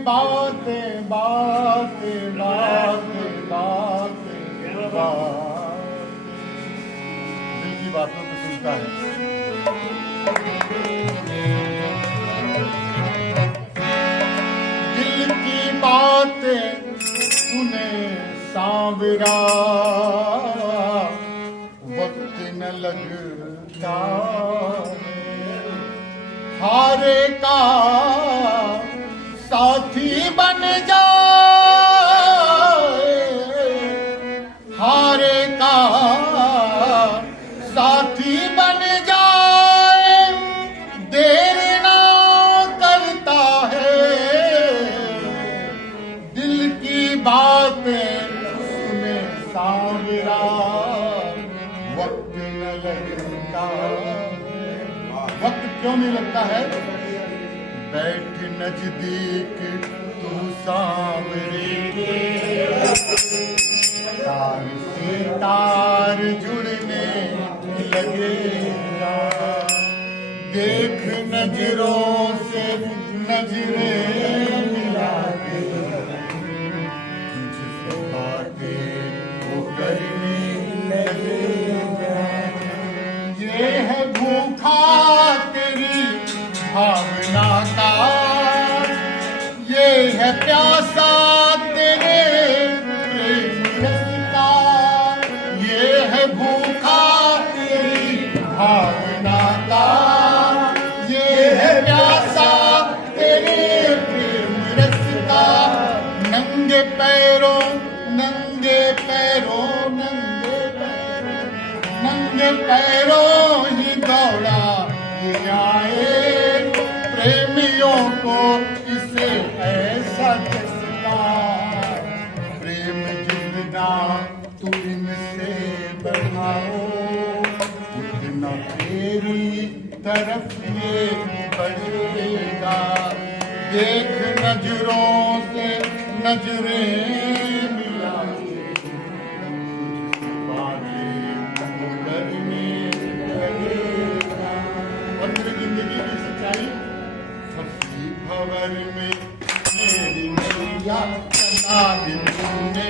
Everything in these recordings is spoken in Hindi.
बातें बातें बातें बातें बातें बातें दिल की बातों को सुनता है। दिल की बातें सुने सांवरा, वक्त न लगता हारे का साथी बन जाए, हारे का साथी बन जाए, देर ना करता है। दिल की बातें सुने सांवरा, वक्त न लगता। वक्त क्यों नहीं लगता है? बैठ नजदीक तू सांवरे के, तार से तार जुड़ने लगेगा। देख नजरों से नजरें मिला के, तुझसे बातें वो करने लगेगा। ये है भूखा तेरी भावना का, ये है प्यासा तेरे प्रेम का। ये है भूखा तेरी भावना का, ये है प्यासा तेरे प्रेम रस का। नंगे पैरों नंगे पैरों नंगे पैरों नंगे पैरों ही दौड़ा आए। प्रेमियों को इसे ऐसा चस्का, प्रेम जितना तू इनसे बढ़ाओ, उतना तेरी तरफ ये बढ़ेगा। देख नजरों से नजरें मिला के, बातें करने लगेगा। और मेरी जिंदगी की सच्चाई, सब्जी भवर में मेरी मैया चला तुमने।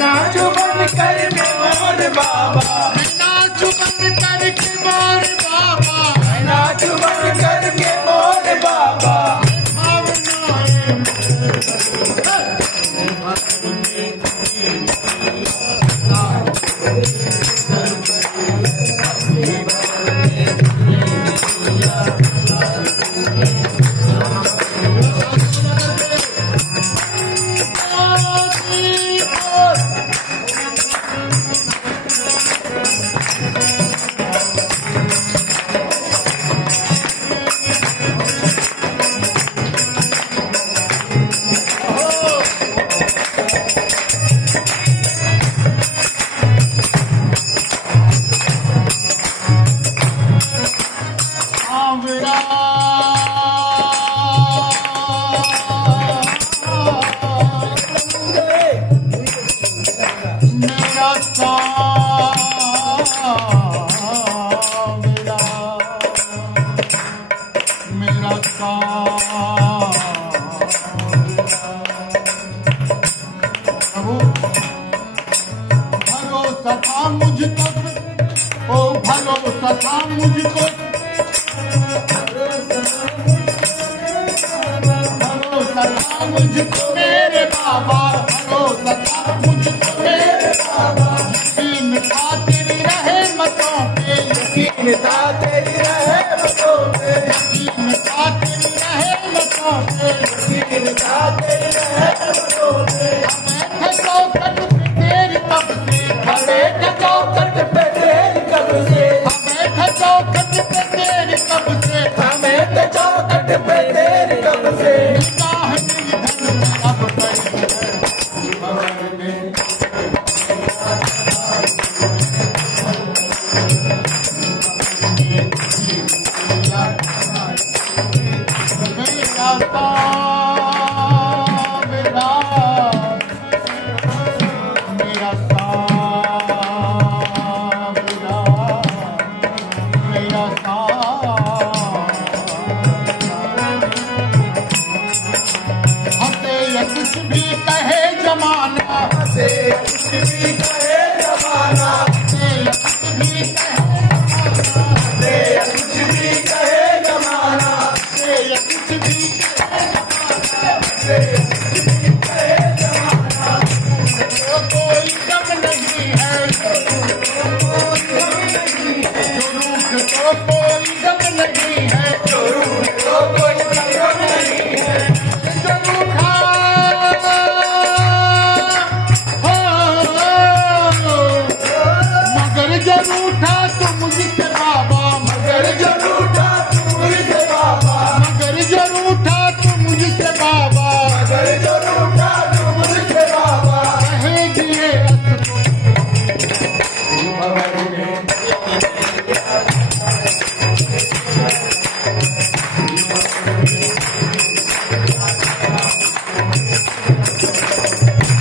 नाचो बन कर मेरा सांवला, मेरा सांवला। प्रभु भरोसा था मुझको, ओ भरोसा था मुझको, भरोसा था मुझको मेरे बाबा, भरोसा था मुझको मेरे बाबा। यकीन था तेरी रहमतों पे, यकीन था तेरी रहमतों पे, यकीन था तेरी रहमतों पे, यकीन था तेरी रहमतों पे। मैं चौखट पे तेरी कब से, खड़े चौखट पे तेरी कब से, हमें चौखट पे तेरी कब से, हमें चौखट पे तेरी कब से। निगाह मेरी धन अब गई है भवन में, मेरा सांवला, मेरा सांवला, मेरा सांवला। हंसे या कुछ भी कहे जमाना, हंसे या कुछ भी कहे जमाना, हंसे या कुछ भी कहे जमाना, हंसे या कुछ भी कहे जमाना, हंसे या कुछ भी कहे जमाना, हंसे या कुछ भी कहे जमाना। तो कोई गम नहीं है, तो कोई गम नहीं है, रूठ तो कोई गम नहीं है, रूठ तो कोई गम नहीं है। रूठा हो मगर जो रूठा तो मुझसे बाबा, मगर जो रूठा तो मुझसे बाबा, मगर जो रूठा तो मुझसे बाबा, मगर जो रूठा तो मुझसे बाबा। कहे दिए भवन में,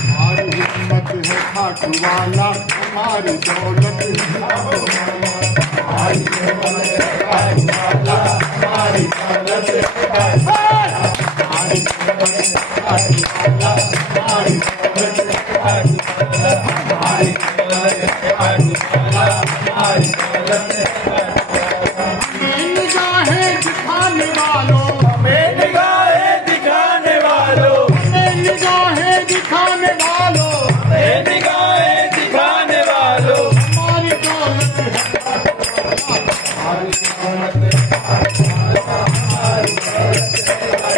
हमारी हिम्मत है खाटू वाला, हमारी दौलत है खाटू वाला, हमारी हिम्मत है खाटू वाला, हमारी दौलत है खाटू वाला, हमारी हिम्मत है खाटू वाला, हमारी दौलत है खाटू वाला, हमारी हिम्मत है खाटू वाला, हमारी दौलत है खाटू वाला। हमें निगाहें दिखाने वालों, हमें निगाहें दिखाने वालों, हमें निगाहें दिखाने वालों, हमें निगाहें दिखाने वालों। हमारी दौलत है हमारी दौलत है हमारी दौलत है।